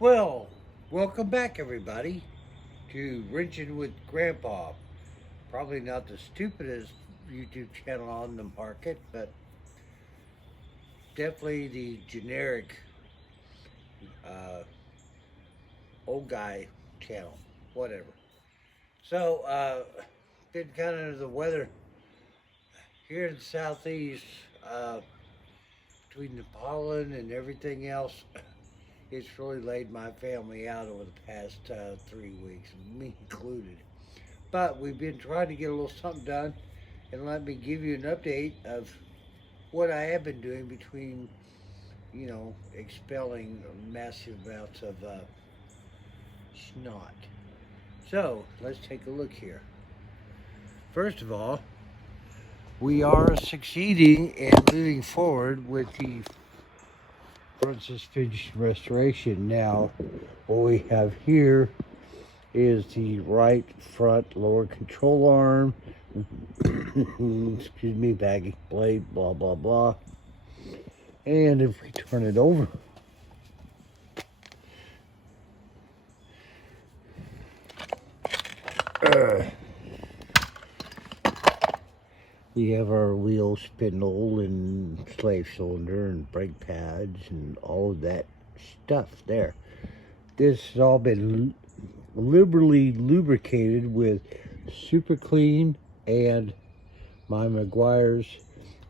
Well, welcome back, everybody, to Wrenching with Grandpa. Probably not the stupidest YouTube channel on the market, but definitely the generic uh, old guy channel. Whatever. So, been kind of the weather here in the southeast, uh, between the pollen and everything else. It's really laid my family out over the past 3 weeks, me included. But we've been trying to get a little something done, and let me give you an update of what I have been doing between, expelling massive amounts of snot. So let's take a look here. First of all, we are succeeding and moving forward with the front suspension restoration. Now, what we have here is the right front lower control arm. Excuse me, baggy blade, blah, blah, blah. And if we turn it over, we have our wheel spindle and slave cylinder and brake pads and all of that stuff there. This has all been liberally lubricated with Super Clean and my Meguiar's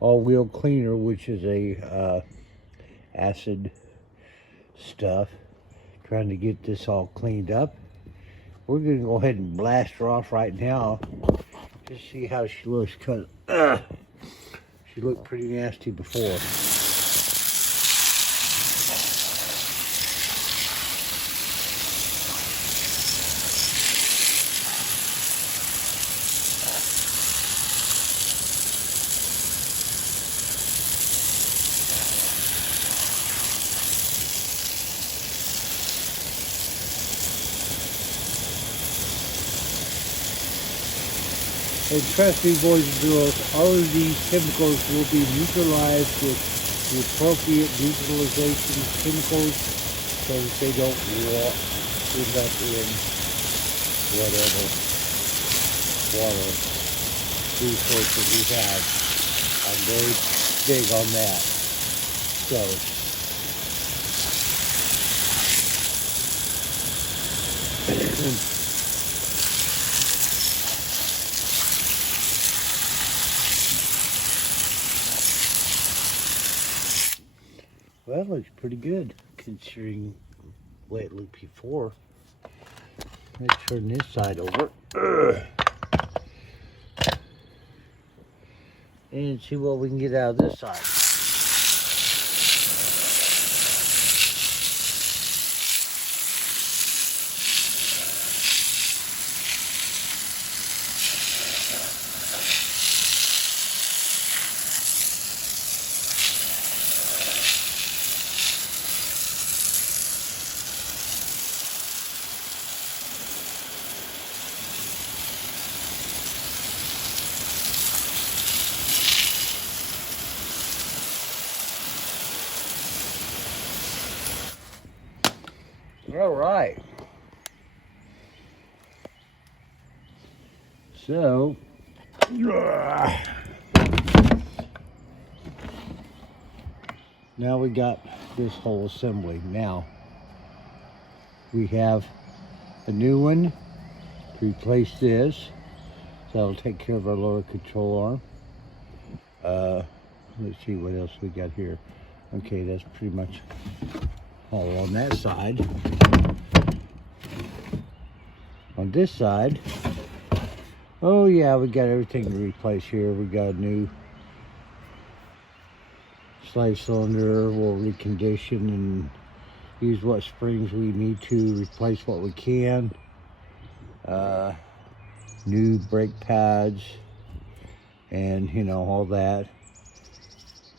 all-wheel cleaner, which is a acid stuff. Trying to get this all cleaned up. We're gonna go ahead and blast her off right now. Just see how she looks, cause she looked pretty nasty before. And trust me, boys and girls, all of these chemicals will be neutralized with the appropriate neutralization chemicals so that they don't end up in whatever water resources we have. I'm very big on that. So, well, it looks pretty good considering the way it looked before. Let's turn this side over. And see what we can get out of this side. All right. So, now we got this whole assembly. Now, we have a new one to replace this. So that'll take care of our lower control arm. Let's see what else we got here. Okay, that's pretty much all on that side. On this side, oh yeah, we got everything to replace here. We got a new slave cylinder. We'll recondition and use what springs we need to, replace what we can. New brake pads and all that.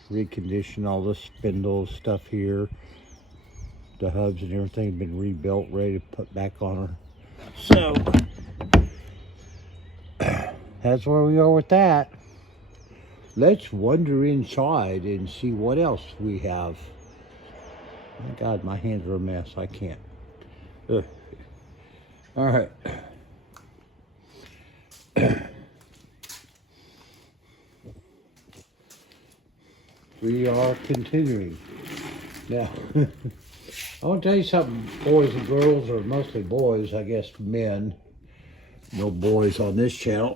Recondition all the spindle stuff here. The hubs and everything have been rebuilt, ready to put back on her. So that's where we are with that. Let's wander inside and see what else we have. My God, my hands are a mess. I can't All right. We are continuing. Now, I want to tell you something, boys and girls, or mostly boys, I guess men. No boys on this channel.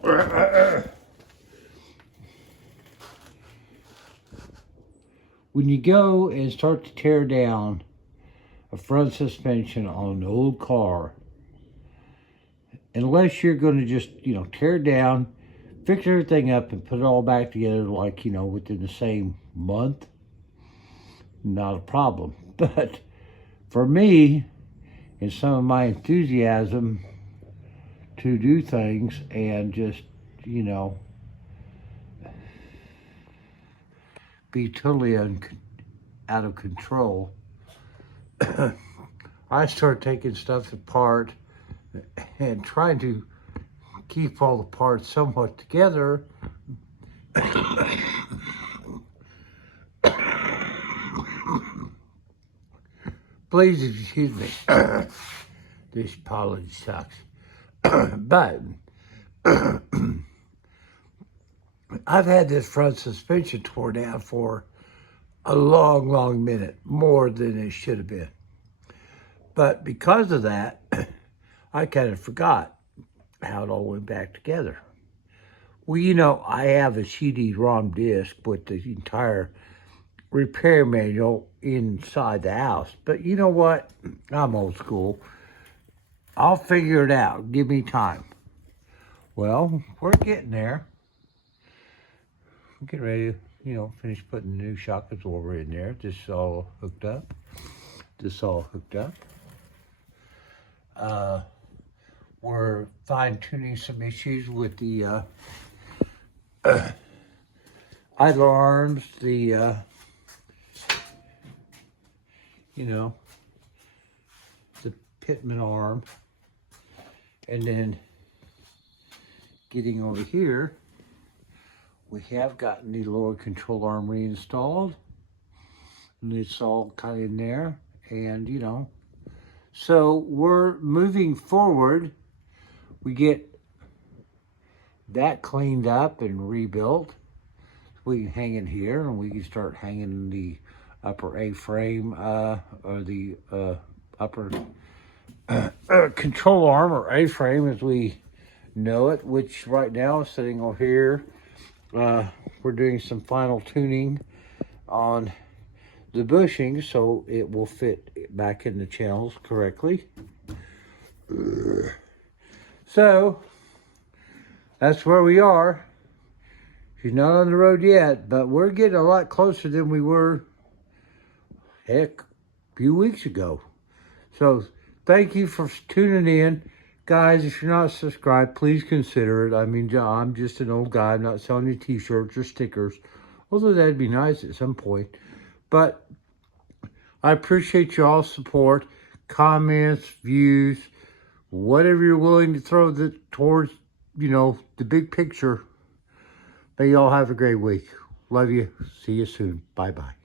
When you go and start to tear down a front suspension on an old car, unless you're going to just, tear it down, fix everything up and put it all back together like, within the same month, not a problem. But for me, and some of my enthusiasm to do things and just, be totally out of control, I start taking stuff apart and trying to keep all the parts somewhat together. Please excuse me. This pollen sucks. But I've had this front suspension torn down for a long, long minute, more than it should have been. But because of that, I kind of forgot how it all went back together. Well, I have a CD-ROM disc with the entire repair manual inside the house. But you know what? I'm old school. I'll figure it out. Give me time. Well, we're getting there. I'm getting ready to, finish putting the new shock absorber in there. This is all hooked up. We're fine-tuning some issues with the idler arms, the Pittman arm, and then getting over here, we have gotten the lower control arm reinstalled, and it's all kind of in there, and so we're moving forward. We get that cleaned up and rebuilt. We can hang it here, and we can start hanging the upper A-frame, or the upper control arm, or A-frame as we know it, which right now is sitting over here. We're doing some final tuning on the bushing so it will fit back in the channels correctly. So that's where we are. She's not on the road yet, but we're getting a lot closer than we were, heck, a few weeks ago. So thank you for tuning in. Guys, if you're not subscribed, please consider it. I mean, I'm just an old guy. I'm not selling you t-shirts or stickers, although that'd be nice at some point. But I appreciate y'all's support, comments, views, whatever you're willing to throw towards, the big picture. May y'all have a great week. Love you. See you soon. Bye-bye.